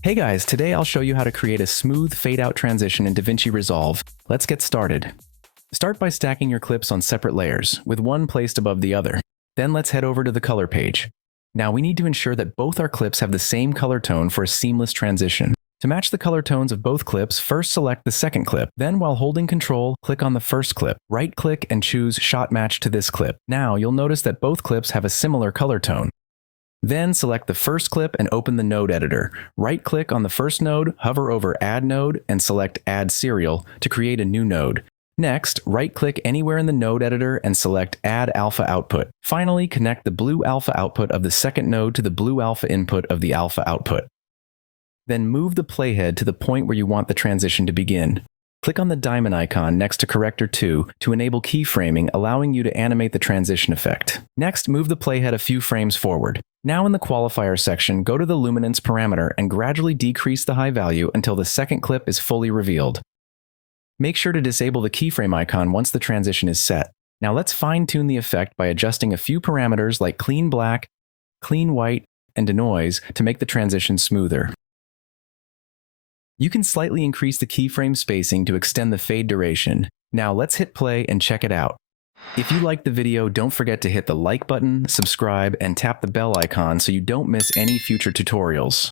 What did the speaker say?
Hey guys, today I'll show you how to create a smooth fade-out transition in DaVinci Resolve. Let's get started. Start by stacking your clips on separate layers, with one placed above the other. Then let's head over to the color page. Now we need to ensure that both our clips have the same color tone for a seamless transition. To match the color tones of both clips, first select the second clip. Then while holding Control, click on the first clip. Right-click and choose Shot Match to this clip. Now you'll notice that both clips have a similar color tone. Then select the first clip and open the node editor. Right-click on the first node, hover over Add Node, and select Add Serial to create a new node. Next, right-click anywhere in the node editor and select Add Alpha Output. Finally, connect the blue alpha output of the second node to the blue alpha input of the alpha output. Then move the playhead to the point where you want the transition to begin. Click on the diamond icon next to Corrector 2 to enable keyframing, allowing you to animate the transition effect. Next, move the playhead a few frames forward. Now in the qualifier section, go to the luminance parameter and gradually decrease the high value until the second clip is fully revealed. Make sure to disable the keyframe icon once the transition is set. Now let's fine-tune the effect by adjusting a few parameters like clean black, clean white, and denoise to make the transition smoother. You can slightly increase the keyframe spacing to extend the fade duration. Now let's hit play and check it out. If you liked the video, don't forget to hit the like button, subscribe, and tap the bell icon so you don't miss any future tutorials.